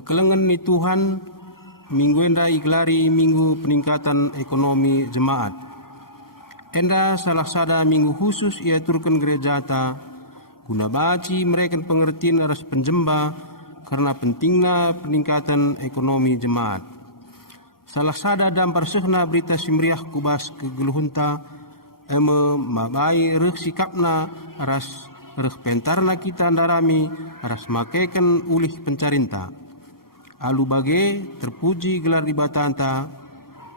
Kekelengan ni Tuhan, minggu enda igelari minggu peningkatan ekonomi jemaat. Enda salah sada minggu khusus ia turkan gereja ta, guna baci mereka pengertian aras penjemba karena pentingnya peningkatan ekonomi jemaat. Salah sada dampar sehna berita simriah kubas kegeluhunta, mabai reh sikapna aras reh pentarna kita darami aras makaikan ulih pencarinta. Alu bage terpuji gelar di batanta,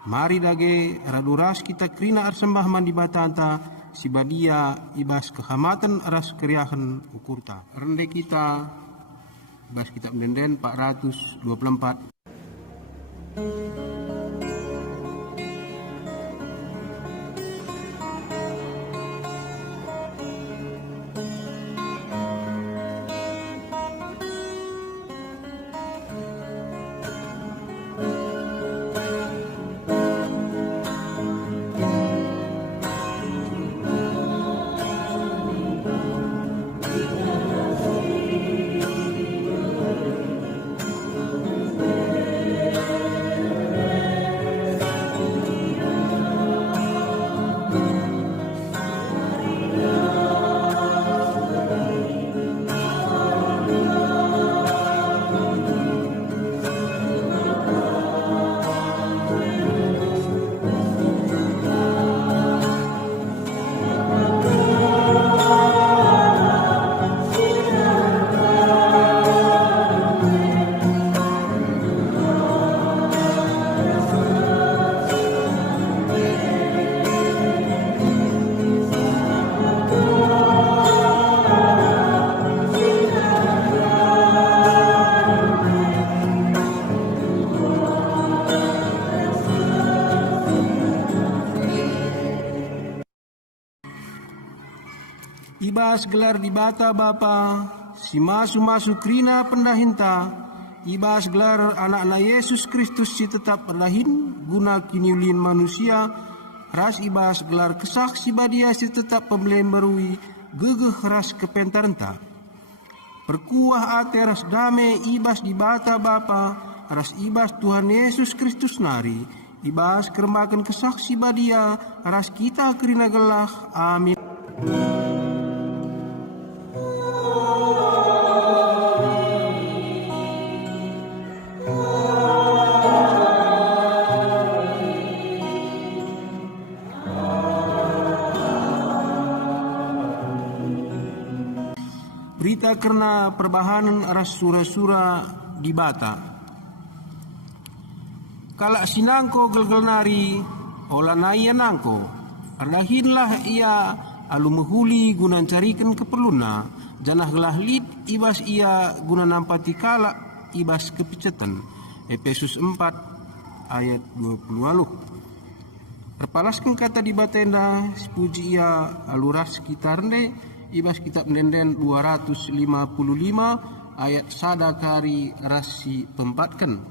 mari dage raduras kita kerina arsembah man di batanta, si badia ibas kehamatan aras keriahan ukurta. Rende kita ibas kitab menden 424. Ibas gelar di bata Bapa, si masu krina pendahinta, ibas gelar anak-anak Yesus Kristus si tetap pendahin, guna kiniulin manusia, ras ibas gelar kesak si badia si tetap pembelem berui, gegeh ras kepentarenta. Perkuah ate ras dame ibas di bata Bapa, ras ibas Tuhan Yesus Kristus nari, ibas keremakan kesak si badia, ras kita kerina gelah, amin. Berita karena perbahanan aras sura-sura di bata. Kala sinangko gelgel nari, olanaya nangko. Ardahinlah ia alu mehuli guna carikan keperluna, janah gelah lid ibas ia guna nampati kala ibas kepecetan. Efesus 4 ayat 20. Perpalaskan kata di batenda, sepuji ia aluras kitarne, ibas kitab nenden 255 ayat sadakari rasi pempatkan.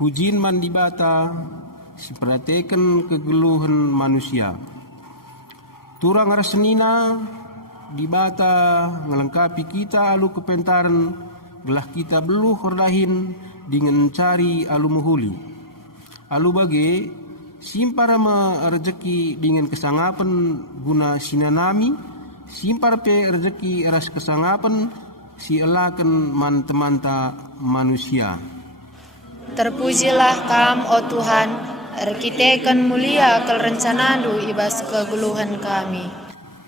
Pujiin man di bata, si perhatikan kegeluhan manusia. Turang rasenina di bata ngelengkapi kita alu kepentaran, gelah kita beluh kordahin dengan cari alu muhuli. Alu bage simpar me rezeki dengan kesangapan guna sinanami, simpar pe rezeki eras kesangapan si elakan man temanta manusia. Terpujilah Kam, o Tuhan, rekitekan mulia kerencanadu ibas keguluhan kami.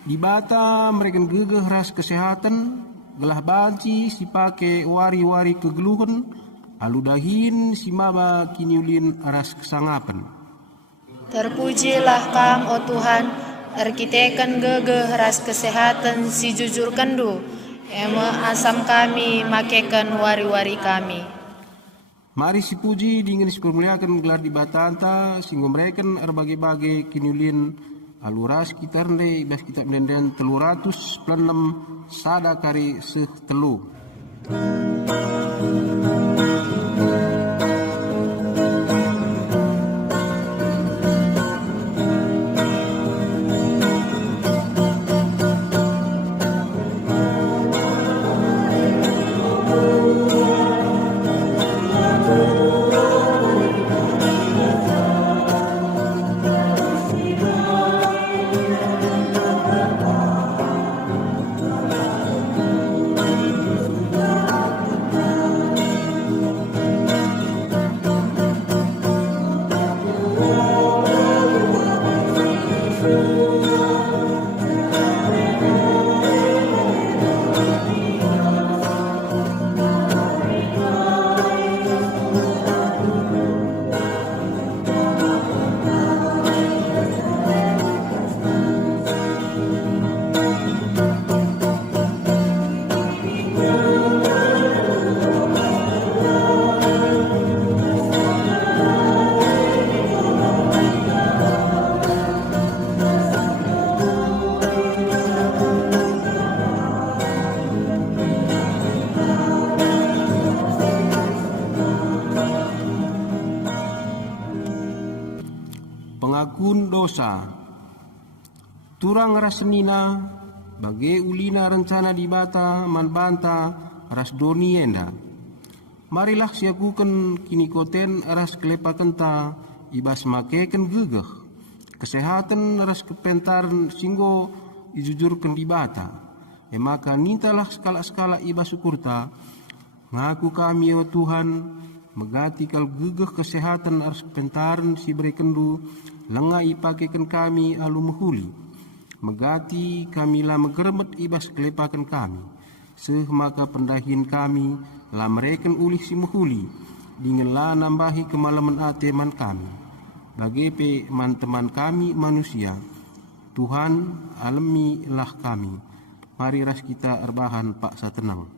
Di bata mereka gegeh ras kesehatan, gelah banci si pake wari-wari kegeluhan, alu dahin si maba kiniulin ras kesangapan. Terpujilah Kam, o Tuhan, rekitekan gegeh ras kesehatan si jujur kendu, eme asam kami makekan wari-wari kami. Mari si puji dengan dipermuliakan gelar di batanta sehingga mereka berbagai-bagai kiniulin aluras kita rende ibas kita menden 306 sada kari sehtelu. Pengakuan dosa. Turang rasenina bage ulina rencana di bata man banta ras doni enda. Marilah siakukan kini koten ras kelepakenta ibas makeken gegeh. Kesehatan ras kepentaran singgo ijujurkan di bata. Maka nintalah skala-skala ibas syukurta. Ngaku kami ya Tuhan megati kal gegeh kesehatan ras kepentaran si berekendu lengai pakekan kami alu mehuli. Megati kami lah megeremet ibas kelepakan kami. Seh maka pendahin kami lah mereken ulih si mehuli. Dingin lah nambahi kemalaman ateman kami. Bagepe man teman kami manusia. Tuhan alami lah kami. Mari ras kita erbahan pak satenang.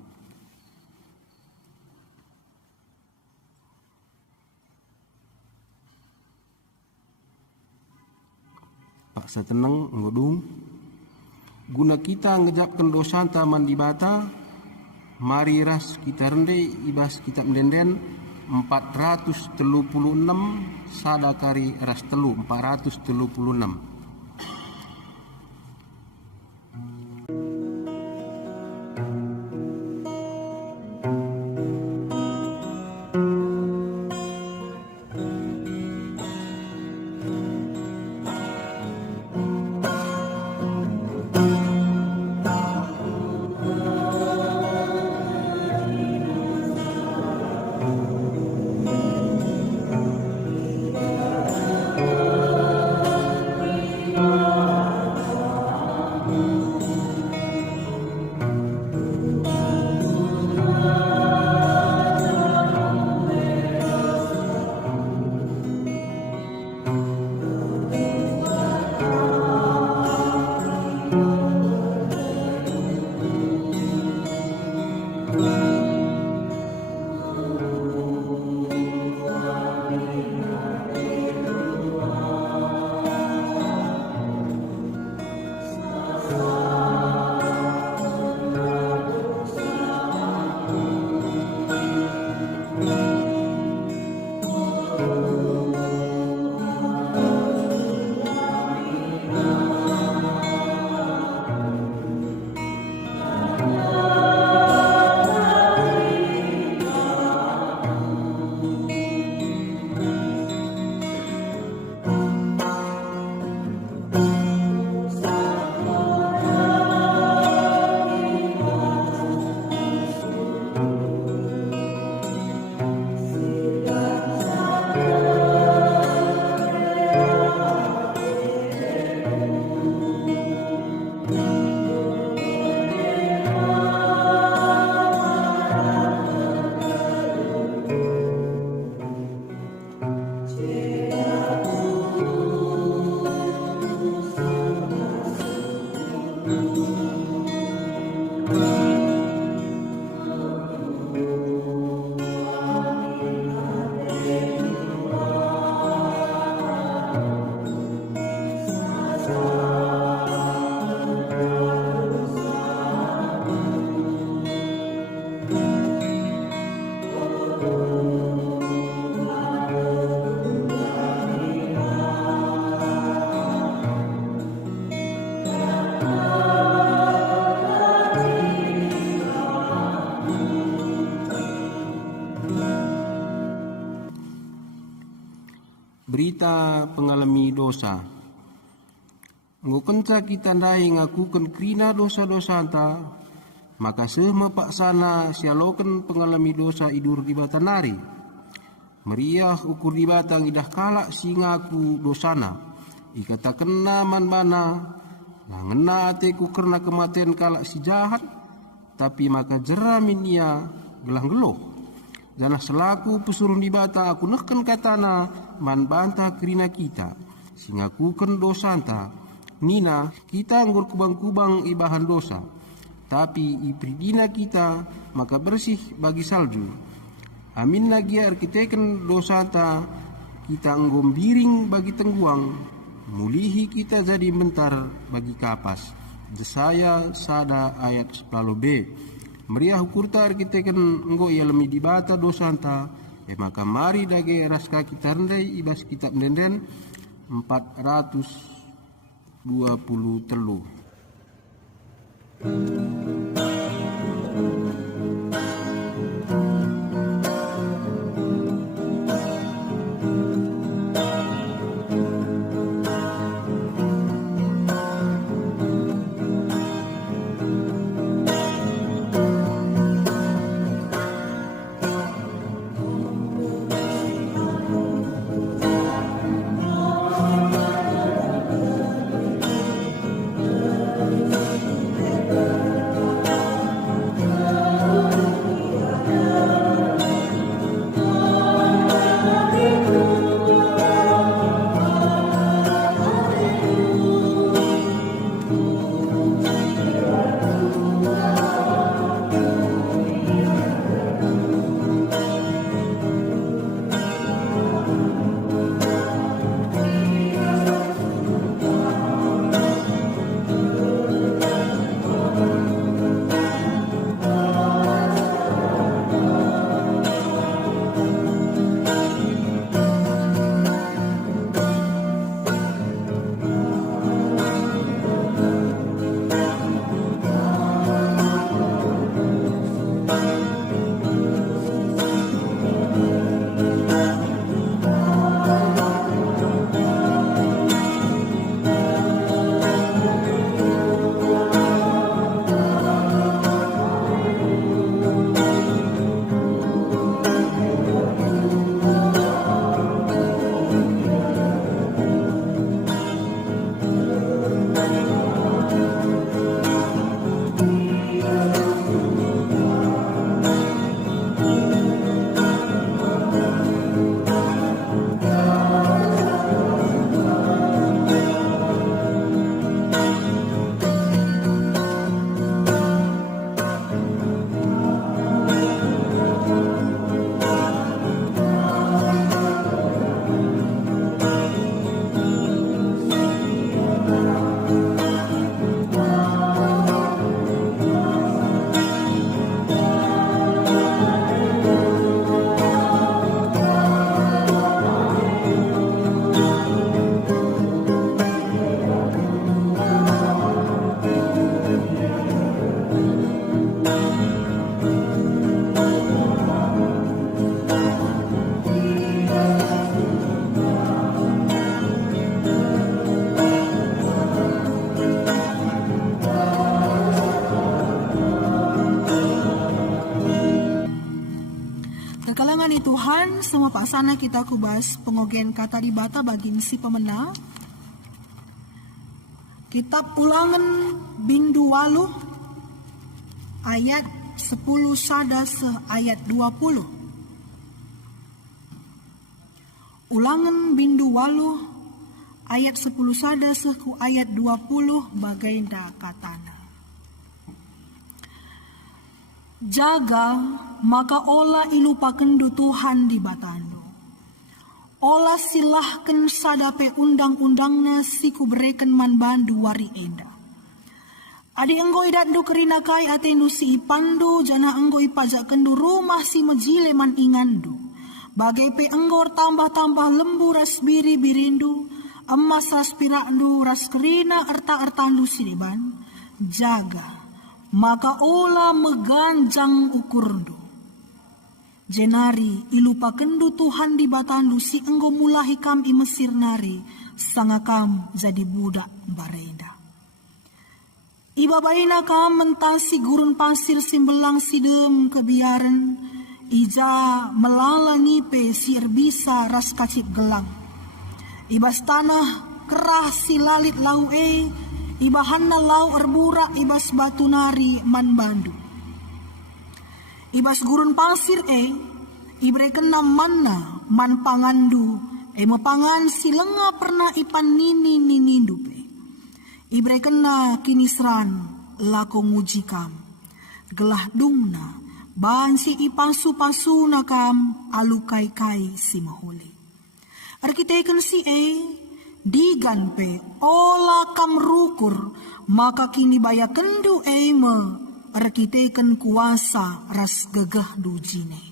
Pak satenang ngodung guna kita ngejapkan dosa taman di bata, mari ras kita rende ibas kita mendenden 436 sadakari ras telu 436. berita pengalami dosa. Ngukenca kita ndai ngakukan krina dosa-dosa anta, maka sehma paksana sialoken pengalami dosa idur di batanari. Meriah ukur di batang idah kalak si ngaku dosana. Ikata kena man bana, ngena ateku karena kematian kalak si jahat, tapi maka jeramin ia gelang geloh. Janah selaku pesuruh di batang aku neken katana man bantah krina kita, si ngakuken dosanta. Nina, kita anggur kubang-kubang ibahan dosa, tapi ipridina kita maka bersih bagi salju. Amin lagi arkiteken dosata, kita anggom biring bagi tengguang, mulihi kita jadi mentar bagi kapas. Desaya sada ayat 10b. Meriah hukurta arkiteken enggo ia lemi dibata dosanta, maka mari dage raska kita rendai ibas kitab denden 423. Kekalangani Tuhan, semua paksana kita kubas pengogen kata dibata bagin si pemena. Kitab Ulangan Bindu Waluh ayat 10 sada se ayat 20. Ulangan Bindu Waluh ayat 10 sada se ku ayat 20 bagainda katana. Jaga maka ola ilupakendu Tuhan di batandu. Ola silahkan sadape undang-undangna siku bereken man bandu wari enda. Adi enggo idatdu kerina kai atendu si ipandu jana enggo ipajak kendu rumah si mejile man ingandu. Bagai pe enggo tambah-tambah lembu ras biri birindu, emas ras pirakdu ras kerina erta-ertandu siriban. Jaga maka ola meganjang ukurndu. Jenari ilupa kendu Tuhan di batandu si enggo mulahi kam i Mesir nari, sanga kam jadi budak barenda. Iba baina kam mentasi gurun pasir simbelang sidem kebiaran, ija melala nipe si erbisa ras kacip gelang. Ibas tanah kerah si lalit lau ibahanna lau erbura ibas batu nari man bandu. Ibas gurun pasir ibre kena manna man pangandu mepangan si lenga pernah ipan nini nindu pe. Ibre kena kinisran lako nguji kam. Gelah dungna bansi ipasu-pasu nakam alukai kai si mahuli. Arkiteken si digan pe ola kam rukur maka kini baya kendu me arkiteken kuasa ras gegah dujine.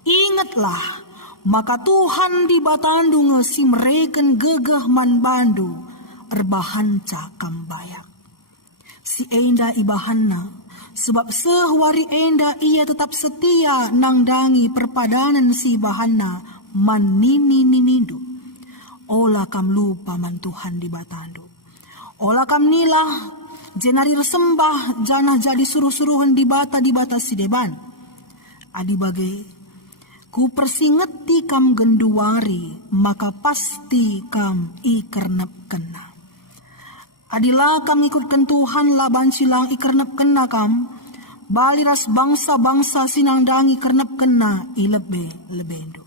Ingatlah maka Tuhan di batandu ngesi mereken gegah man bandu erbahan cakam bayak. Si enda ibahanna sebab sehwari enda ia tetap setia nangdangi perpadanan si bahanna man nini ninindu. Ola kam lupa man Tuhan di batandu. Ola kam nilah jenari resembah janah jadi suruh-suruhan di bata si deban. Adi bagai ku persingeti kam genduari maka pasti kam ikernep kena. Adilah kam ikutkan Tuhan laban silang ikernep kena kam. Baliras bangsa-bangsa sinangdangi kernep kena ilebe-lebendu.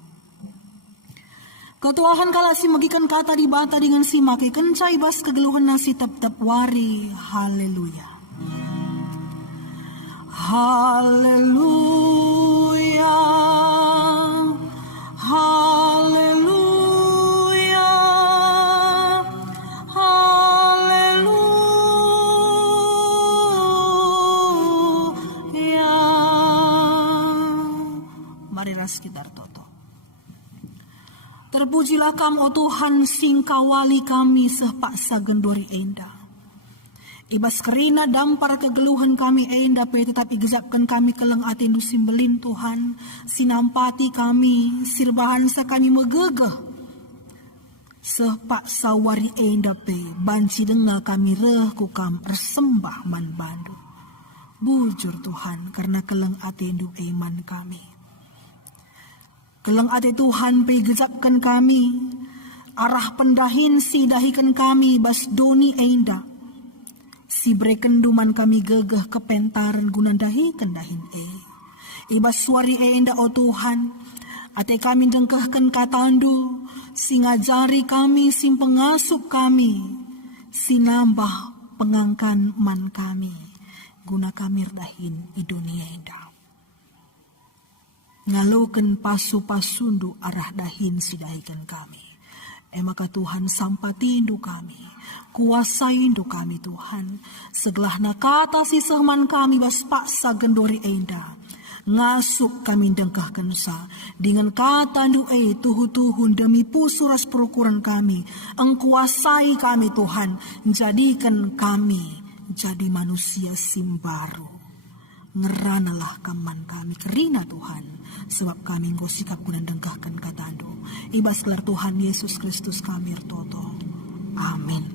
Ketuahan kala si magikan kata di bata dengan si make kencai bas kegeluhan nasi tep-tep wari. Haleluya. Haleluya. Haleluya. Haleluya. Mari ras kita toto. Terpujilah kam o Tuhan sing kawali kami sehpaksa gendori enda. Ibas kerina dampar kegeluhan kami enda pe tetap igezapkan kami keleng atindu simbelin Tuhan. Sinampati kami sirbahan sa kami megegeh. Sehpaksa wari enda pe banci denga kami reh kukam ersembah man bandu. Bujur Tuhan karena keleng atindu iman kami. Keleng ate Tuhan pe gezapkan kami, arah pendahin si dahikan kami bas doni enda. Si brekenduman kami gegeh kepentaran gunan dahikan dahin Ibas suari enda o Tuhan, ate kami dengkahkan katandu, si ngajari kami, si pengasup kami, si nambah pengangkan man kami, guna kami dahin di dunia enda. Ngalukan pasu-pasundu arah dahin sidahikan kami. Maka Tuhan sampatindu kami. Kuasaindu kami Tuhan. Segelahna kata si sehman kami bas paksa gendori enda. Ngasuk kami dengkahkan sa. Dengan kata du tuhu-tuhun demi pusuras perukuran kami. Engkuasai kami Tuhan. Jadikan kami jadi manusia simbaru. Ngeranalah kaman kami kerina Tuhan, sebab kami engkau sikap gunan dengkahkan katandu. Ibas gelar Tuhan Yesus Kristus kami ertoto. Amin.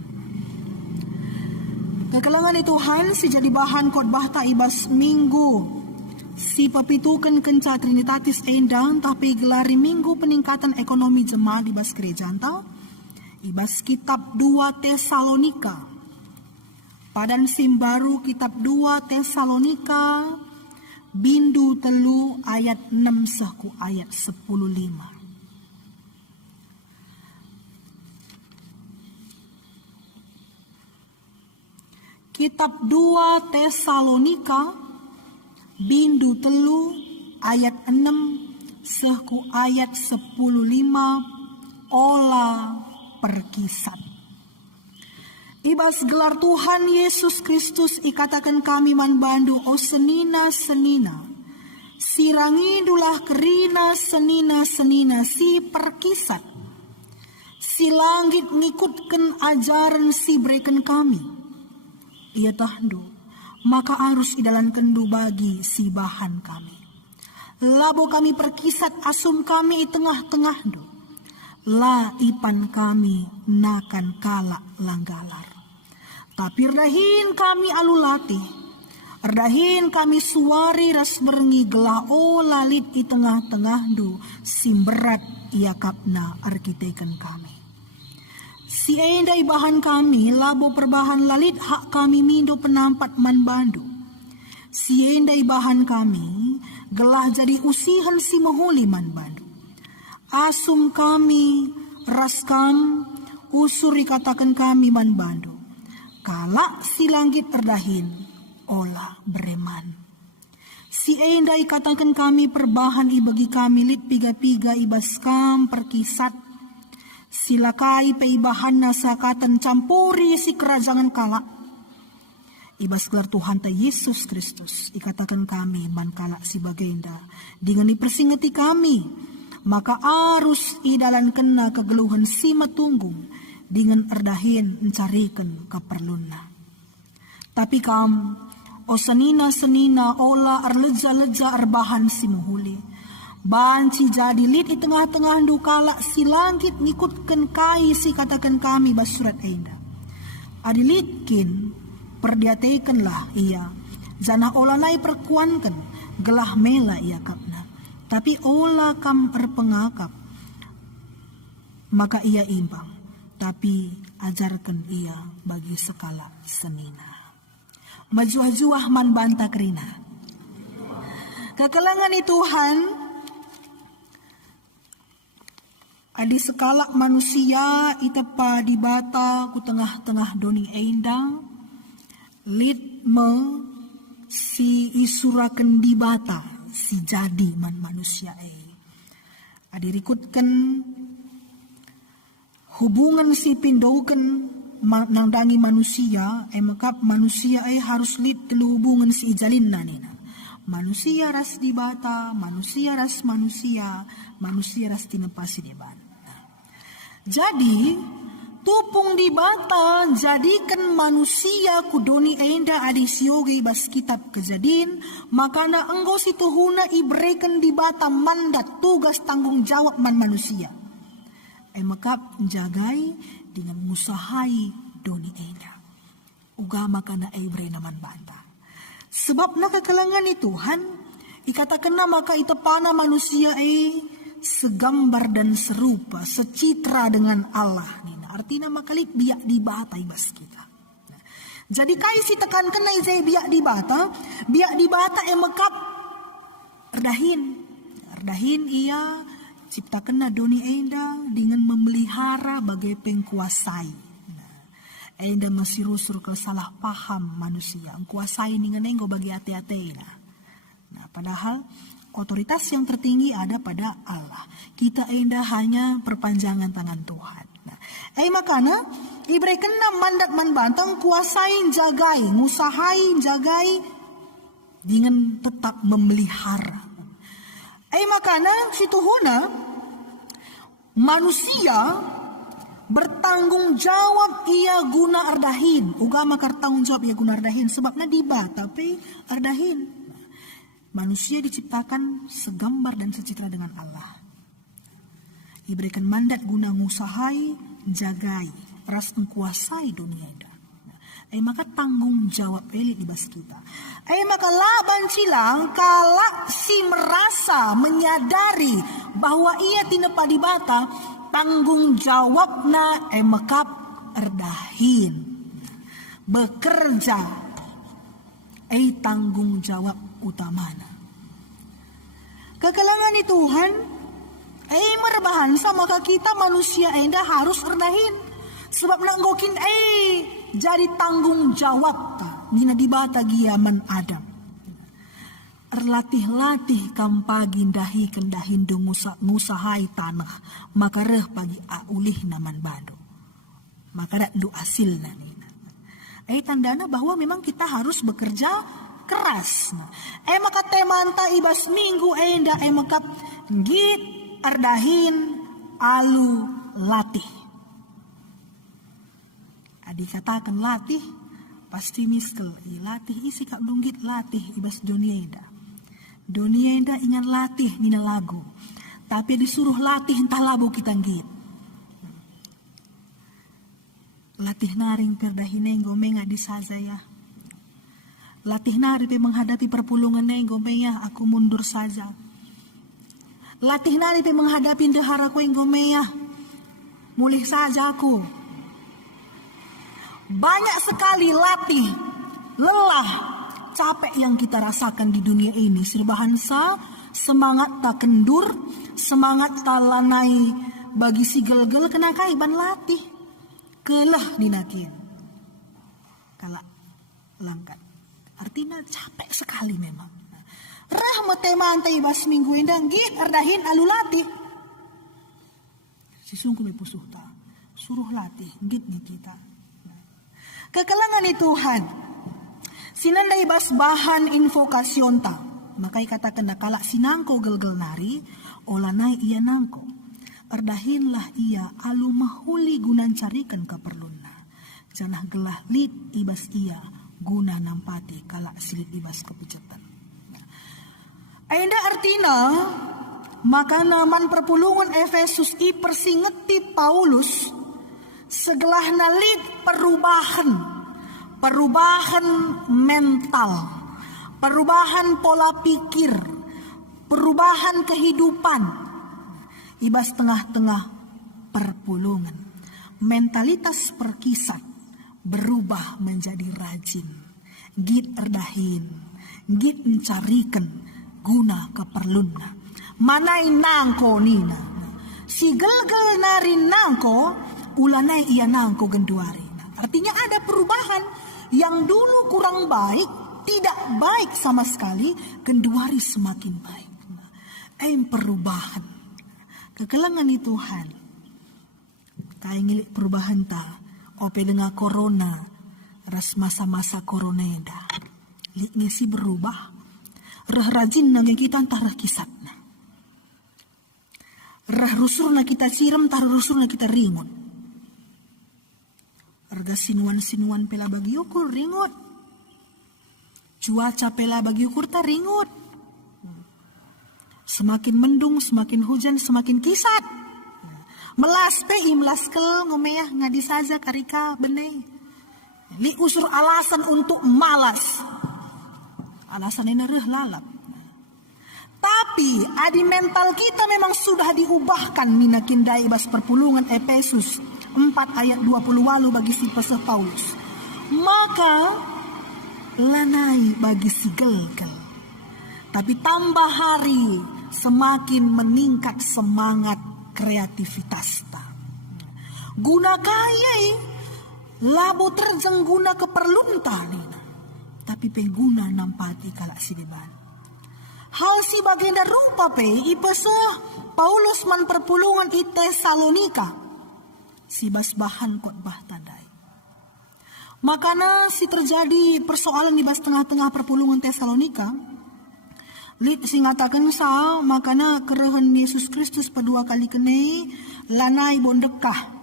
Kekelangan Tuhan si jadi bahan khotbah ta ibas minggu. Si papitukan kenca Trinitatis endang tapi gelari minggu peningkatan ekonomi jemaat ibas gereja anta. Ibas kitab 2 Tesalonika. Padan simbaru kitab 2 Tesalonika bindu telu ayat 6 sehku ayat 10:5. Kitab 2 Tesalonika bindu telu ayat 6 sehku ayat 10:5 ola perkisat. Ibas gelar Tuhan Yesus Kristus ikatakan kami man bandu o senina-senina. Sirangidulah kerina senina-senina si perkisat. Si langit ngikutkan ajaran si berikan kami. Ia tahdu, maka harus idalan kendu bagi si bahan kami. Labo kami perkisat asum kami i tengah-tengah do. La ipan kami nakan kalak langgalar. Tapi erdahin kami alulatih. Erdahin kami suari ras berengi gelah o lalit i tengah-tengah do. Simberat ia kapna arkiteken kami. Si endai bahan kami labo perbahan lalit hak kami mindo penampat man bandu. Si endai bahan kami gelah jadi usihan si mahuli man bandu. Asum kami raskam usuri katakan kami man bandu. Kalak si langit erdahin olah bereman. Si endai katakan kami perbahan ibagi kami lit piga-piga ibaskam perkisat. Silakai peibahan nasakatan campuri si kerajaan kalak. Ibas gelar Tuhan ta Yesus Kristus ikatakan kami man kalak si bagenda. Dengan dipersingati kami. Maka arus idalan kena kegeluhan si matunggung. Dengan erdahin mencarikan keperluna. Tapi kam o senina-senina ola arleja-leja arbahan si muhuli. Banci jadi lit di tengah-tengah kalak si langit ngikutkan kai si katakan kami basurat enda. Adilitkin perdiatekanlah ia. Jana ola nai perkuankan gelah mela ia kapna. Tapi ola kam erpengakap. Maka ia imbang. Tapi ajarkan ia bagi sekala senina. Majuah-juah man banta kerina. Kekelangan Tuhan adi sekala manusia itepa di bata ku tengah-tengah doni endang lit me si isuraken di bata si jadi man manusia adi rikutkan hubungan si pindoken nangdangi manusia mekap manusia harus lit telu hubungan si ijalin nina. Manusia ras di bata, manusia ras manusia ras tinepasi di bata. Jadi tupung di bata jadikan manusia kudoni enda adi siogi bas kitab Kejadian makana enggo si tuhuna ibrekan di bata mandat tugas tanggung jawab man manusia. Mekap jagai dengan musahai doni enda. Uga makana ibre naman bata. Sebab na kekalangan ni Tuhan, ikatakan na maka itepana manusia segambar dan serupa, secitra dengan Allah. Nina. Artinya makalit biak di bata ibas kita. Jadi kai si tekankan na izay biak di bata mekap erdahin ia ciptakan na doni enda dengan memelihara bagai pengkuasai. Enda masih rusur ke salah paham manusia. Kuasai dengan enggo bagi hati-hati. Nah, padahal otoritas yang tertinggi ada pada Allah. Kita enda hanya perpanjangan tangan Tuhan. Nah, makana ibrekan na mandat man bantang kuasain jagai, ngusahain jagai dengan tetap memelihara. Makana situhuna manusia bertanggung jawab ia guna ardahin. Uga makar tanggung jawab ia guna ardahin. Sebabnya diba tapi ardahin. Manusia diciptakan segambar dan secitra dengan Allah. Diberikan mandat guna ngusahai, jagai, ras mengkuasai dunia ini. Maka tanggung jawab elit di bas kita. Maka laban cilang kala si merasa menyadari bahwa ia tinepa di bata tanggung jawabna mekap erdahin bekerja tanggung jawab utamana kekalangan ni Tuhan merbahan sama kita manusia enda harus erdahin sebab nanggokin jadi tanggung jawab nina dibata giaman Adam erlatih-latih kampagi dahi kendahin ngusahai tanah maka reh pagi aulih naman bado maka dak du asil na nina. Tandana bahwa memang kita harus bekerja keras. Maka temanta ibas minggu enda maka git erdahin alu latih. Adi katakan latih pasti miskel latih isi kak dunggit latih ibas dunia enda. Dunia indah ingat latih nina lagu. Tapi disuruh latih entah labu kita ngit. Latih naring perdahineng gomenga di saza ya. Latih nari pe menghadapi perpulungan neng gomenga aku mundur saja. Latih nari pe menghadapi ndehara ko gomenga. Mulih saja aku. Banyak sekali latih, lelah, capek yang kita rasakan di dunia ini. Sirbahansa, semangat tak kendur, semangat tak lanai bagi si gel-gel kena kaiban latih. Kelah dinakin. Kalak langkat. Artinya capek sekali memang. Rahmat teman bas minggu endang git ardahin alu latih. Sisungku me pusuh ta. Suruh latih git nih kita. Kekelangan Tuhan. Sinandai bas bahan invokasyon ta. Makai katakan kalak sinangko gel-gel nari, olanai ia nangko. Ardahinlah ia alu mahuli gunan carikan keperlunna. Janah gelah lid ibas ia guna nampati kalak silit ibas kepucetan. Ainda artina maka naman perpulungan Efesus i persingeti Paulus segelah nalit perubahan mental, perubahan pola pikir, perubahan kehidupan. Ibas tengah-tengah perpulungan. Mentalitas perkisat berubah menjadi rajin. Git erdahin, git mencarikan guna keperlunna. Manai nangko nina. Si gel-gel nari nangko, ulanai ia nangko genduari. Artinya ada perubahan yang dulu kurang baik, tidak baik sama sekali, genduari semakin baik. Perubahan. Kekelangan Tuhan. Kain ngilik perubahan ta. Ope dengan corona. Ras masa-masa corona eda. Lik ngisi berubah. Rah rajin nangge kita antara kisatna. Rah rusur na kita siram, tar rusur na kita ringot. Arga sinuan-sinuan pela bagi ukur ringot. Cuaca pela bagi ukur ta ringot. Semakin mendung, semakin hujan, semakin kisat. Melas pe imlas kel ngomeyah ngadi saja karika beneh. Li usur alasan untuk malas. Alasan ini reh lalap. Tapi adi mental kita memang sudah diubahkan minakindai bas perpulungan Efesus 4 ayat 28 bagi si pesah Paulus. Maka lanai bagi si gel-gel. Tapi tambah hari semakin meningkat semangat kreativitas ta. Guna kayai labo terjeng guna keperlun ta nina. Tapi pengguna nampati kalak sideban. Hal si bagenda rupa pe ipesah Paulus man perpulungan i Tesalonika. Si bas bahan khotbah tandai. Makana si terjadi persoalan di bas tengah-tengah perpulungan Tesalonika. Lit singatakan sa makana kerehan Yesus Kristus padua kali kene lanai bondekah.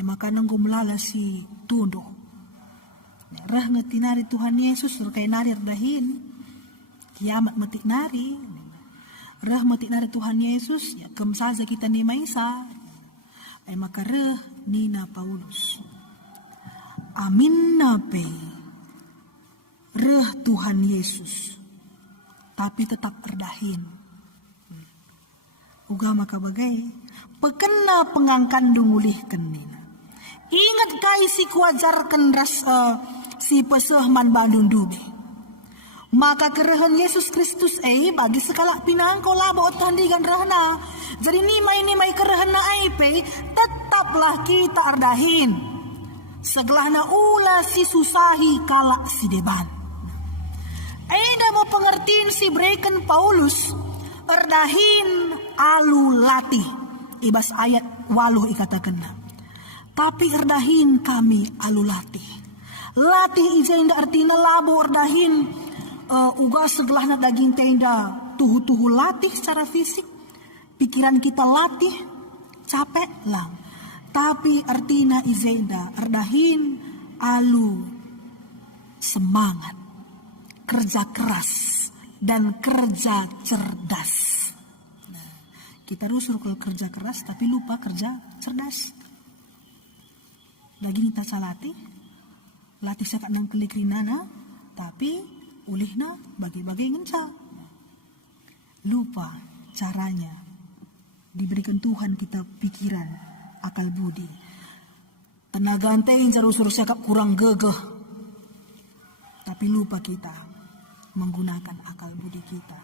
Makana gumlala si tundo. Rah ngetinari Tuhan Yesus terkait nari dahin. Kiamat metik nari. Rah metik nari Tuhan Yesus ya kem saja kita ni maisa. Maka rah nina Paulus. Amin nape. Rah Tuhan Yesus. Tapi tetap erdahin. Uga maka bagai pekena pengangkan dungulihkan nina. Ingat kai si kuajarkan ras si peseh man Bandung dube. Maka kerehan Yesus Kristus bagi sekala pinangko labo otandigan rahna. Jadi nimai kerehan na tetaplah kita erdahin. Segelahna ula si susahi kalak si deban. Ada mau pengertiin si breken Paulus erdahin alu latih ibas ayat 8 ikatakan. Tapi erdahin kami alu latih. Latih ija inda artinya labo erdahin uga segelahna daging tenda tuhu latih secara fisik. Pikiran kita latih capek lang. Tapi artinya ija inda erdahin alu semangat. Kerja keras, dan kerja cerdas. Nah, kita harus suruh kerja keras tapi lupa kerja cerdas. Lagi kita salati, latih sakat nang kelikrinana, tapi ulihna bagi-bagi ngenca. Lupa caranya. Diberikan Tuhan kita pikiran, akal budi. Tenaga antein suruh siakap kurang gegeh. Tapi lupa kita menggunakan akal budi kita.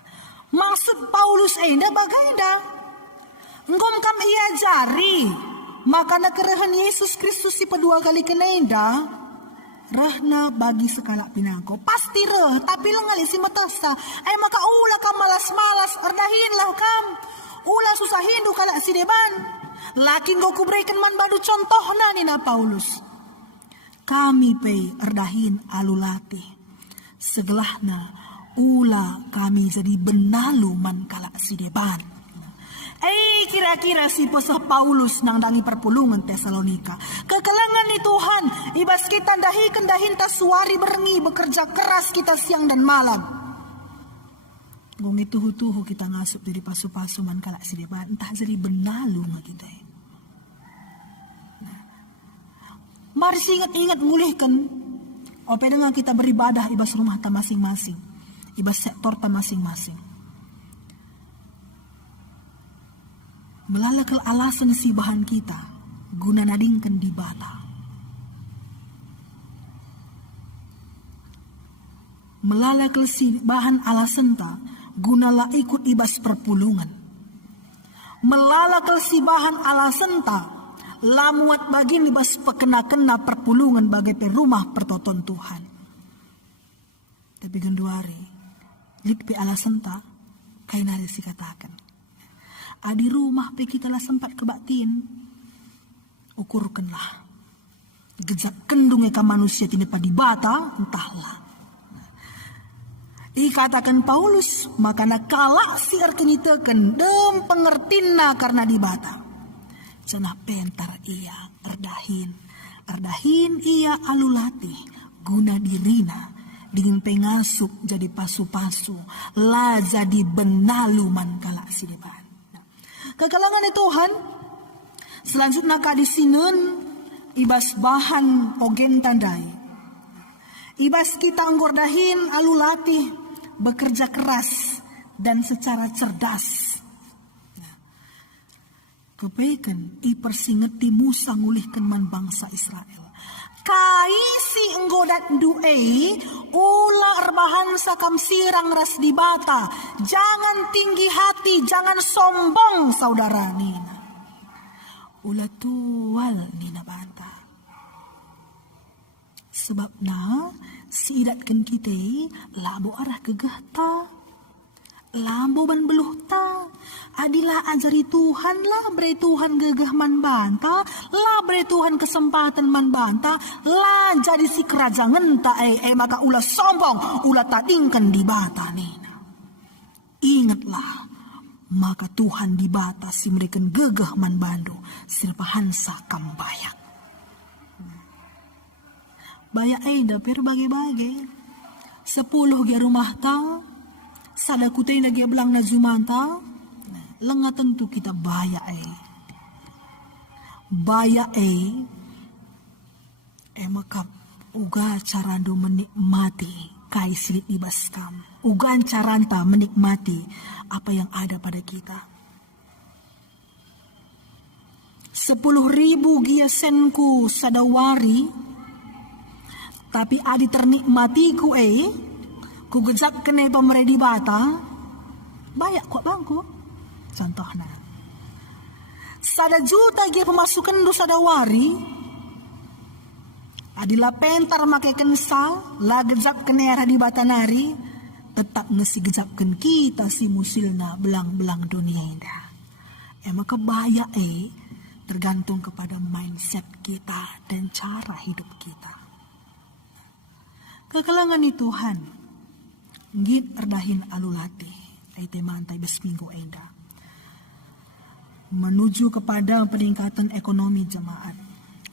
Maksud Paulus enda bagainda. Engkau kam ia jari. Maka na kerehan Yesus Kristus si kedua kali kenenda. Rehna bagi sekala pinangko. Pasti reh. Tapi lengali si matasa. Maka ulah kam malas-malas. Erdahinlah kam. Ulah susah hindu kalak si deban. Lakin kau kuberikan man badu contohna ni na Paulus. Kami pe erdahin alulati. Segelahna ula kami jadi benalu man kalak si deban. Kira-kira si pesah Paulus nang dangi perpulungan Tesalonika. Kekelangan ni Tuhan, ibas kita dahin tas suari berengi bekerja keras kita siang dan malam. Gong tuhu-tuhu kita ngasup jadi pasu-pasu man kalak si deban, entah jadi benalu ma kita. Mari ingat-ingat mulihkan. Ope dengan kita beribadah ibas rumah ta masing-masing, ibas sektor ta masing-masing. Melalakal alasan si bahan kita guna nadingkan di bata. Melalakal si bahan alasan ta guna la ikut ibas perpulungan. Melalakal si bahan alasan ta lamuat bagin ibas pekena-kena perpulungan bagai perumah pertoton Tuhan. Tapi genduari lik pe alasan ta kain ada si katakan. Adi rumah pe kita lah sempat kebatin. Ukurkanlah. Gejak kendungnya ka manusia tidak pada bata, entahlah. Katakan Paulus, maka nak kalak si arkenitekan dem pengertina karena di bata. Cenah pentar ia erdahin ia alulati guna dirina dingin pengasup jadi pasu-pasu lah jadi benalu man kalak si depan. Kekalangan ni Tuhan, selanjutnya kadisineun ibas bahan ogen tandai. Ibas kita anggordahin alulati bekerja keras dan secara cerdas. Kebaikan ipersingeti Musa ngulihkan man bangsa Israel. Kaisi enggodat duei ula erbahan sakam sirang ras di bata. Jangan tinggi hati, jangan sombong saudara nina. Ula tual nina bata. Sebab na siidatkan kita labo arah kegahta. Lambo ban beluh ta. Adilah ajari Tuhan lah bre Tuhan gegah man banta. Lah bre Tuhan kesempatan man banta. Lah jadi si kerajangan ta maka ulah sombong. Ulah tadingkan di bata nina. Ingatlah. Maka Tuhan di bata si mereka gegah man bandu. Silpahansa kambayak. Bayak dapir bagi-bagi. 10 ge rumah ta. Sada kutai lagi belang na jumanta. Lenga tentu kita baya Baya makap uga carando menikmati kai silit ibas kam. Ugaan caranta menikmati apa yang ada pada kita. 10.000 giasenku sadawari. Tapi adi ternikmatiku ku gejak kene pamere di bata, bayak kok bangku. Contohnya, sada juta dia pemasukan do sada wari, adila pentar make kensal, la gejak kene arah di bata nari, tetap ngesi gejapkan kita si musilna belang-belang dunia indah. Maka bayak tergantung kepada mindset kita dan cara hidup kita. Kekalangan ni Tuhan. Ngit erdahin alulati ay temantai besminggu enda menuju kepada peningkatan ekonomi jemaat.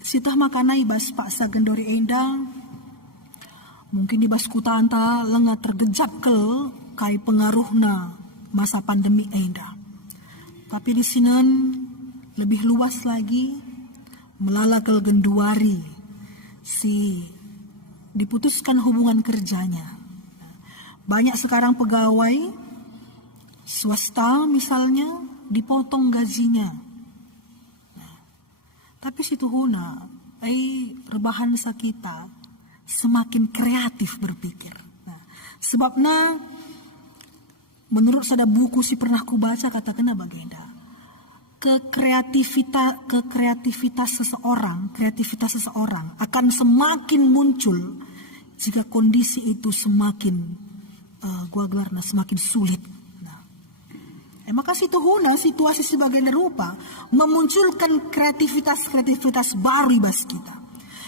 Sitah makanai bas paksa gendori enda mungkin di bas kutanta lenga tergejak kel kai pengaruhna masa pandemi enda. Tapi di sini lebih luas lagi melalakal genduari si diputuskan hubungan kerjanya. Banyak sekarang pegawai swasta misalnya dipotong gajinya. Tapi situ huna rebahan kita semakin kreatif berpikir. Sebabnya menurut sada buku si pernah ku baca katakan bagenda kreativitas seseorang akan semakin muncul jika kondisi itu semakin semakin sulit. Maka situ huna situasi sebagai rupa memunculkan kreativitas baru ibas kita.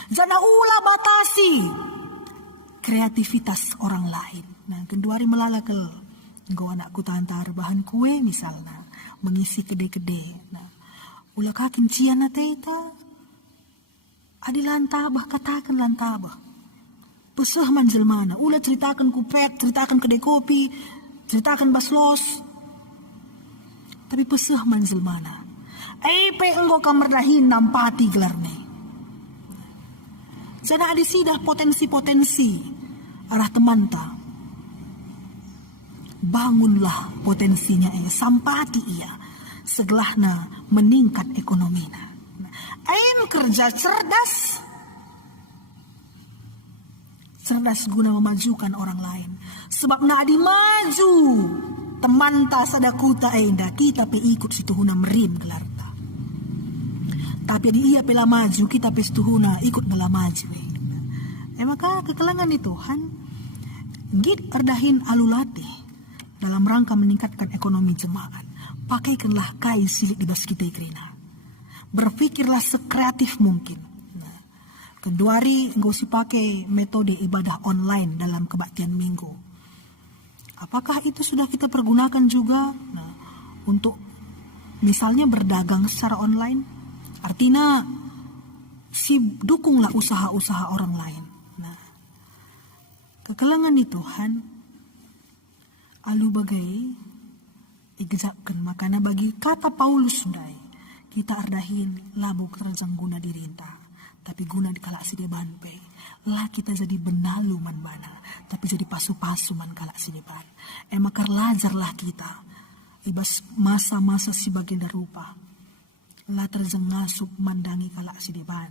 Jangan ulah batasi kreativitas orang lain. Kedua hari melalakal engkau anakku tantar bahan kue misalnya mengisi kede-kede. Ulah kakin ciana teta adi lantabah katakan lantabah. Pesah manjel mana. Ulah ceritakan kupet, ceritakan kedai kopi, ceritakan baslos. Tapi pesah manjel mana. Pe engkau kamar dahin nampati gelarne. Jadi ada sidah potensi-potensi arah temanta. Bangunlah potensinya sampati ia. Segelahna meningkat ekonominya. Kerja cerdas. Cerdas guna memajukan orang lain. Sebab nadi maju. Teman ta sadakuta enda kita pe ikut situ huna merim gelarta. Tapi di ia pela maju kita pe situ huna ikut bela maju. Maka kekelangan itu Tuhan git erdahin alulate dalam rangka meningkatkan ekonomi jemaat. Pakaikanlah kain silik di bas kita ikrina. Berpikirlah sekreatif mungkin. Kedua hari engkau si pakai metode ibadah online dalam kebaktian minggu. Apakah itu sudah kita pergunakan juga untuk misalnya berdagang secara online? Artinya dukunglah usaha-usaha orang lain. Kekelangan itu Tuhan alu bagai igezapkan makana bagi kata Paulus sundai kita ardahin labu terjang guna dirinta tapi guna dikalak sideban pe lah kita jadi benalu man mana tapi jadi pasu-pasu man kalak sideban makar lajarlah kita ibas masa-masa si baginda rupa lah terjang ngasup mandangi kalak sideban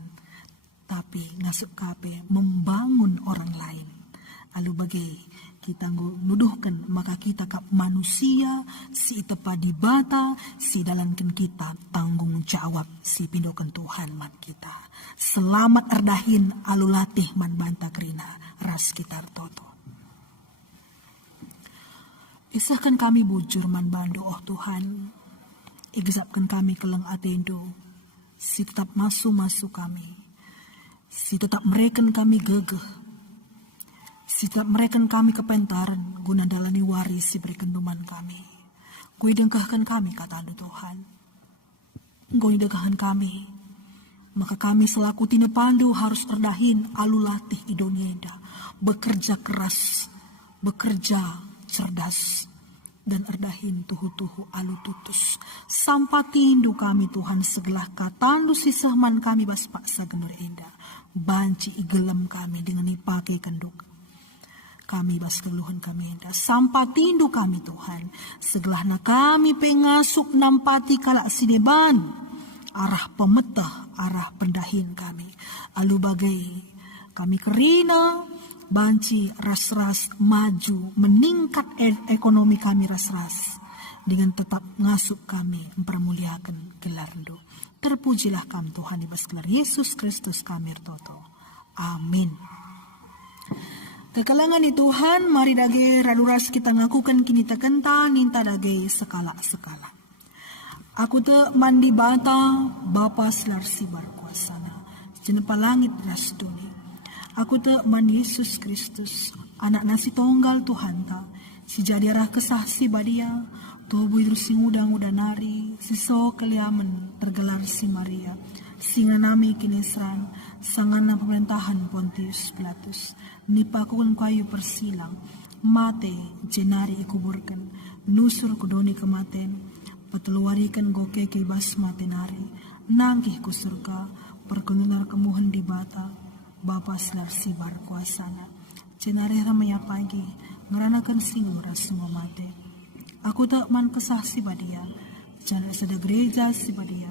tapi ngasup kape membangun orang lain alu bagai kita nuduhkan maka kita kap manusia si tepa di bata si dalankan kita tanggung jawab si pindokan Tuhan man kita selamat erdahin alulatih man banta krina ras kitar toto isahkan kami bujur man bandu oh Tuhan igzapkan kami keleng atendo si tetap masuk kami si tetap mereken kami gegeh setiap mereka kami kepentaran guna dalani waris si berkenduman kami. Gue dengkahkan kami kata Tuhan. Gue dengkahkan kami. Maka kami selaku tina pandu harus terdahin alulatih idonienda. Bekerja keras. Bekerja cerdas. Dan erdahin tuhu-tuhu alututus. Sampatindu kami Tuhan segelah katandu sisahman kami bas paksa genur enda. Banci igelem kami dengan ipakai kenduk. Kami bas keluhan kami enda. Sampatindu kami Tuhan. Segelahna kami pengasuk nampati kalak sideban. Arah pemetah, arah pendahin kami. Alu bagai kami kerina. Banci ras-ras maju. Meningkat ekonomi kami ras-ras. Dengan tetap ngasup kami. Mempermuliakan gelarndo. Terpujilah kami Tuhan di bas gelar Yesus Kristus kami toto. Amin. Kekalangan ni Tuhan, mari dage raluras kita ngakukan kini tekenta ninta dage sekala-sekala. Aku te mandi bata, Bapa selar si berkuasana, jenepa langit ras dunia. Aku te mandi Yesus Kristus, anak nasi tonggal Tuhan ta, si jadi arah kesah si badia, tubuh si muda-muda nari, si so keliaman tergelar si Maria, singa nami kinisran, sangana pemerintahan Pontius Pilatus, nipakun kayu persilang, mate jenari ikuburkan, nusur kudoni kematen, peteluarikan goke kibas matenari, nangkih ku surga, perkenular kemuhan di bata, bapa selar sibar kuasana, jenari ramaya pagi, ngeranakan singur semua mate. Aku tak man kesah si badia, jalan sada gereja si badia,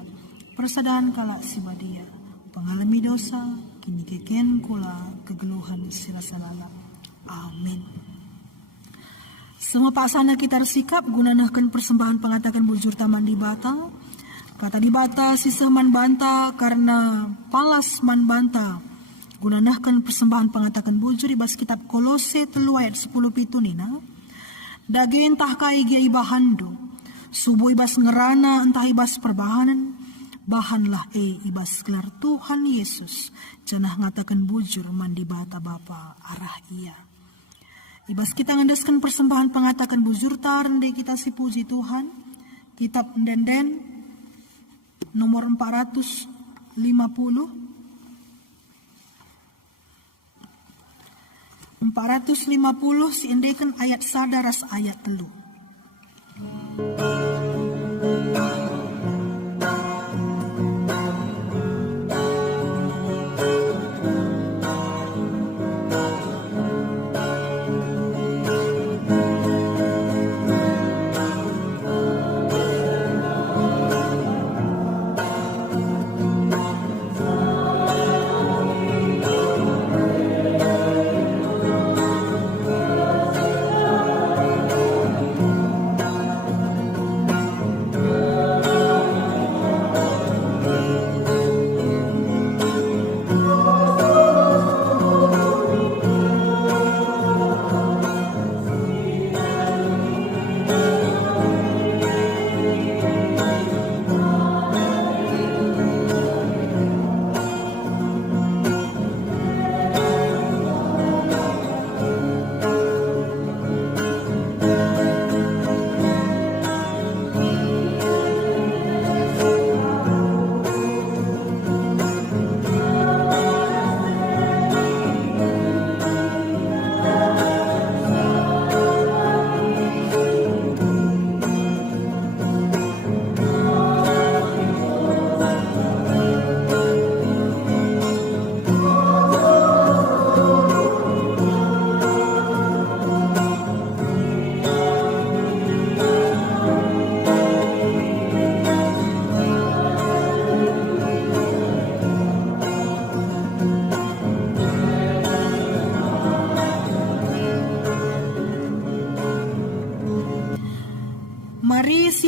persadaan kala si badia, pengalami dosa, kini keken kula kegeluhan silasalala. Amin. Semua paksana kita bersikap gunanakan persembahan pengatakan bujur taman di bata. Kata di bata sisa man banta karena palas man banta. Gunanakan persembahan pengatakan bujur ibas kitab Kolose 3 ayat 10 pitu nina. Dage entah kai gia ibahandu. Subuh ibas ngerana entah ibas perbahanan. Bahanlah ibas gelar Tuhan Yesus. Janah ngatakan bujur man di bata Bapa arah ia. Ibas kita ngandaskan persembahan pengatakan bujur tarende kita si puji Tuhan. Kitab Denden nomor 450. 450 si endekan ayat sadaras ayat telu.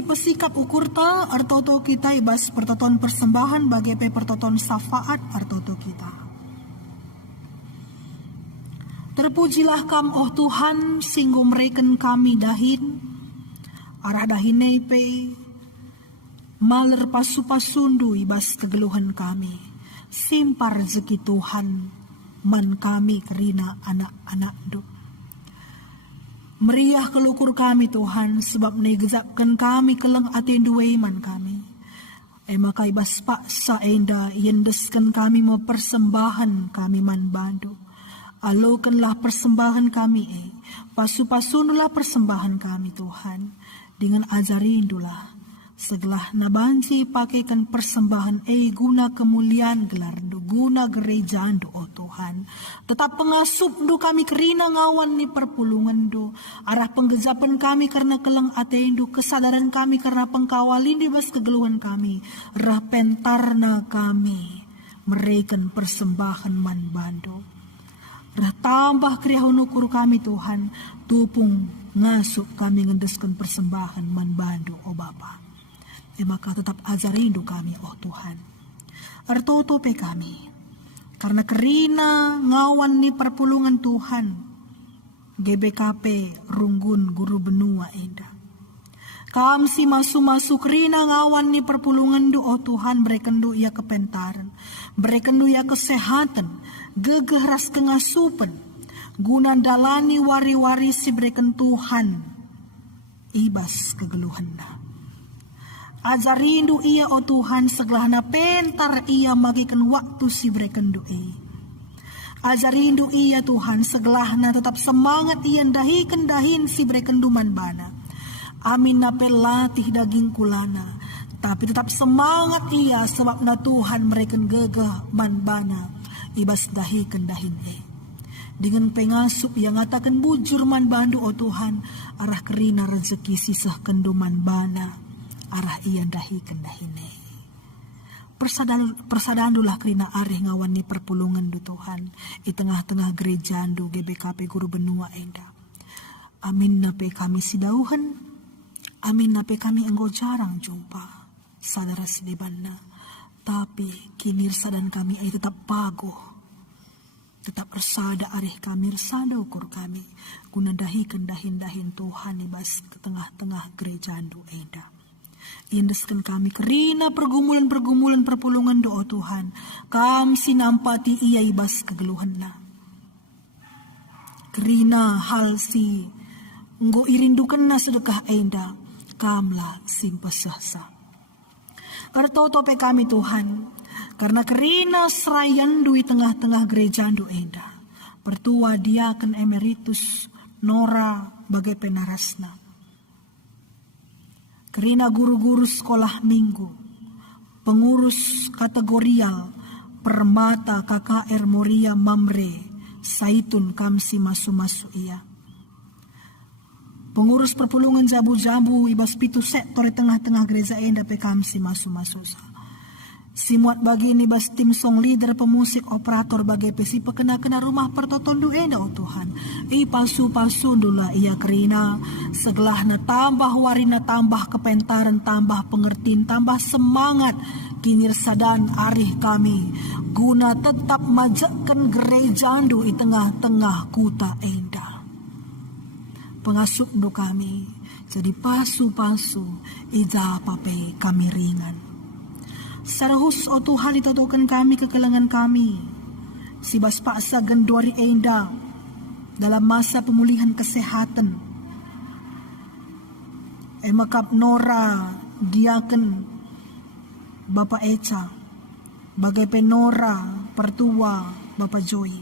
Pesikap ukurta artoto kita ibas pertoton persembahan bagi pertoton syafaat artoto kita. Terpujilah kam oh Tuhan singgo mereken kami dahin arah dahin pe maler pasu-pasundu ibas kegeluhan kami simpar rezeki Tuhan man kami kerina anak-anak do. Meriah kelukur kami Tuhan sebab negezapkan kami keleng atendu man kami. Maka ibas paksa enda yendeskan kami mau persembahan kami man bandu. Alokanlah persembahan kami pasu-pasunulah persembahan kami Tuhan. Dengan ajarindulah segelah nabanci pakaikan persembahan guna kemuliaan gelar do guna gereja do oh Tuhan. Tetap pengasup do kami kerina ngawan ni perpulungan do arah penggezapan kami karena keleng ateindu kesadaran kami karena pengkawalin di bas kegeluhan kami rah pentarna kami mereken persembahan man bando rah tambah kriahun ukur kami Tuhan tupung ngasup kami ngendeskan persembahan man bando oh Bapa. Maka tetap ajarindu kami oh Tuhan. Artotope kami. Karena kerina ngawan ni perpulungan Tuhan. GBKP runggun guru benua indah. Kam si masu-masu kerina ngawan ni perpulungan do oh Tuhan berekendu ia kepentaran. Berekendu ia kesehatan. Gegeh ras kengasupan. Guna dalani wari-wari si bereken Tuhan. Ibas kegeluhan na. Ajarindu ia o Tuhan segelahna pentar ia magikan waktu si bereken doe. Ajarindu ia Tuhan, segelahna tetap semangat ia dahikan dahin si brekenduman bana. Amin na pelatih daging kulana, tapi tetap semangat ia sebab na Tuhan mereka gegah man bana, ibas dahikan dahin Dengan pengasup yang ngatakan bujur man bandu o Tuhan, arah kerina rezeki sisah kenduman bana, arah ia dahikan dahin Persadandulah kerina areh ngawan ni perpulungan du Tuhan di tengah-tengah gereja du GBKP Guru Benua enda. Amin nape kami sidauhan, amin nape kami engkau jarang jumpa sadara sidebanna, tapi kini sadan kami ay tetap pagoh, tetap resada areh kami, resada ukur kami guna dahikan dahin Tuhan ibas ke tengah-tengah gereja du enda. Indeskan kami kerina pergumulan perpulungan doa Tuhan. Kam sinampati ia ibas kegeluhanna. Kerina hal si nggo irindukan na sedekah enda. Kamlah simpasasa. Kartotope kami Tuhan. Karena kerina serayan dui tengah-tengah gereja do enda. Pertua diaken emeritus Nora bagai penarasna. Kerina guru-guru sekolah minggu, pengurus kategorial, permata KKR Moria Mamre, Saitun Kamsi masu-masu ia. Pengurus perpulungan jabu-jabu ibas pitu sektor di tengah-tengah gereja enda pe Kamsi masu-masu sa. Simuat bagi ini bas tim song leader pemusik operator bagi pesi pekena-kena rumah pertotondu enda o Tuhan. Pasu-pasu dula ia kerina segelahna tambah warina tambah kepentaran tambah pengertian tambah semangat kinir sadan arih kami guna tetap majakkan gereja andu di tengah-tengah kuta enda. Pengasup do kami jadi pasu-pasu ija pape kami ringan. Sarahus o Tuhan ditotokan kami kekelangan kami. Sibas paksa gendori enda dalam masa pemulihan kesehatan. Emakap Nora diaken Bapak Eca. Bagai penora pertua Bapak Joy.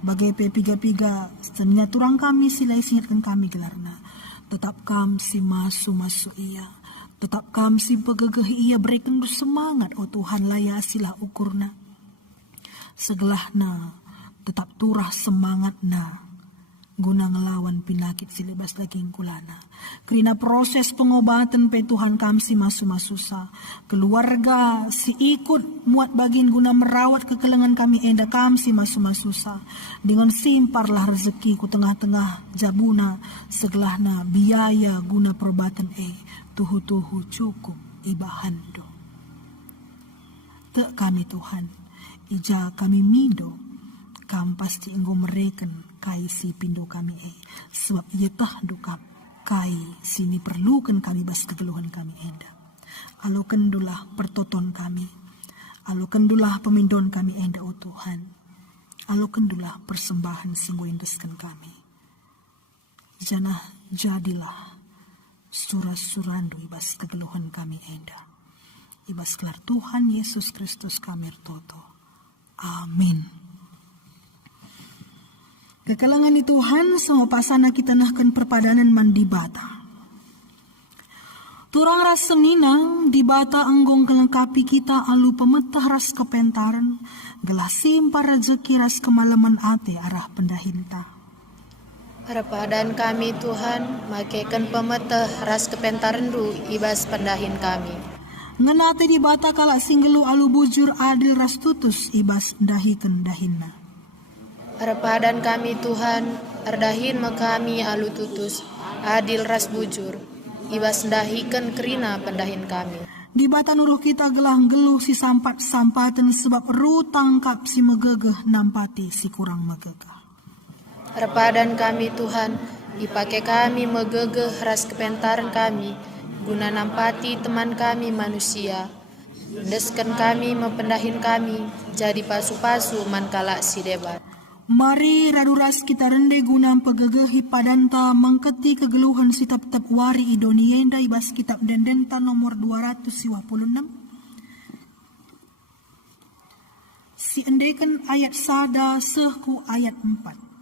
Bagai piga-piga senya turang kami silai singatkan kami gelarna. Tetap kam si masu-masu ia. Tetap kami si pegegeh ia berikan semangat oh Tuhan layasilah ukurna. Segelahna tetap turah semangatna guna ngelawan penyakit silibas daging kulana. Kerina proses pengobatan pe Tuhan kami si masu-masusa. Keluarga si ikut muat bagin guna merawat kekelengan kami enda kami si masu-masusa. Dengan simparlah rezeki ku tengah-tengah jabuna segelahna biaya guna perobatan tuhu-tuhu cukup ibahando. Te kami Tuhan, ija kami mindo, kam pasti engkau mereken kai si pindo kami sebab ia tah dukap kai sini perlukan kami bas kegeluhan kami enda. Alo kendulah pertoton kami, alo kendulah pemindon kami enda oh Tuhan, alo kendulah persembahan sungguh indeskan kami. Janah jadilah surah-surandu ibas kegeluhan kami enda. Ibas kelar Tuhan Yesus Kristus kami toto. Amin. Kekalangan di Tuhan semua pasana kita nahkan perpadanan mandi bata. Turang ras seninang di bata anggong kelengkapi kita alu pemetah ras kepentaran. Gelas simpar rezeki ras kemalaman ate arah pendahinta. Perpadan kami Tuhan, makaikan pemetah ras kepentaran du ibas pendahin kami. Ngenate di bata kala singgelu alu bujur adil ras tutus ibas dahikan dahinna. Perpadan kami Tuhan, erdahin kami alu tutus adil ras bujur ibas dahikan kerina pendahin kami. Di bata nuruh kita gelang geluh si sampat-sampatan sebab ru tangkap si megegeh nampati si kurang megegeh. Perpadan kami Tuhan, dipakai kami megegeh ras kepentaran kami, guna nampati teman kami manusia. Deskan kami mempendahin kami, jadi pasu-pasu mankala si debat. Mari raduras kita rende guna pegegehi padanta mengketi kegeluhan si tap-tap wari idonienda ibas kitab dendenta nomor 256. si endeken ayat sada sehku ayat 4.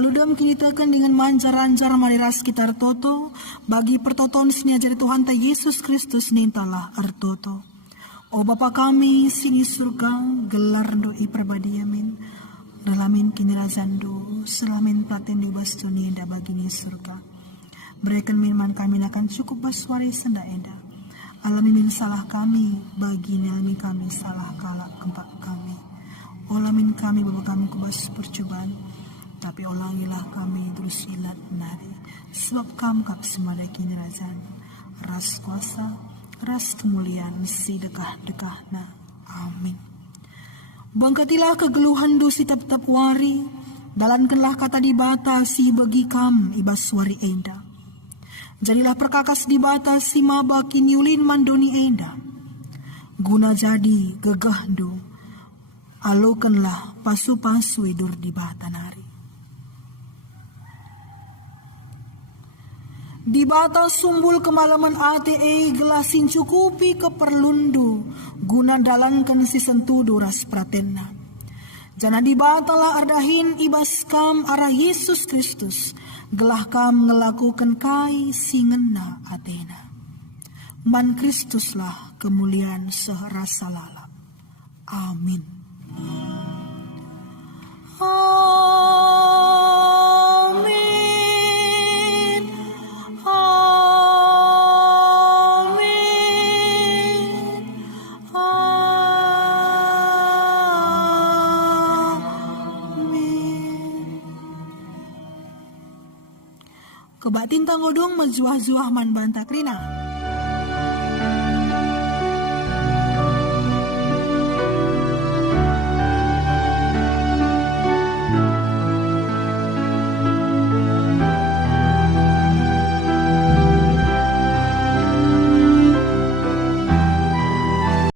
Aludam kini tekan dengan manjar-anjar mariras sekitar toto, bagi pertoton sini ajari Tuhan ta Yesus Kristus nintalah artoto. O Bapa kami sini surga, gelar doi perbadi amin. Dalamin kini razando, selamin platen di bastuni enda bagini surga. Berikan minuman kami akan cukup baswari senda enda. Alami min salah kami, bagi alami kami salah kalak kempak kami. Olamin kami bapak kami kubas percobaan, tapi olangilah kami terus ilat nari. Sebab kam kap semada kini razan, ras kuasa, ras kemuliaan si dekah-dekahna. Amin. Bangkatilah kegeluhan dosi tetap wari, dalankanlah kata dibata si bagi kam ibas wari enda. Jadilah perkakas dibata si maba kiniulin mandoni enda. Guna jadi gegahdo, alokanlah pasu-pasu idur dibata nari. Dibata sumbul kemalaman ATE gelasin cukupi keperlundu guna dalankan si sentudu ras pratenna. Jana dibatalah ardahin ibas kam arah Yesus Kristus gelah kam ngelakukan kai singena Athena. Man Kristuslah kemuliaan seherasa lalap. Amin. Kebak tintang odong mejuah-juah man bantak rina.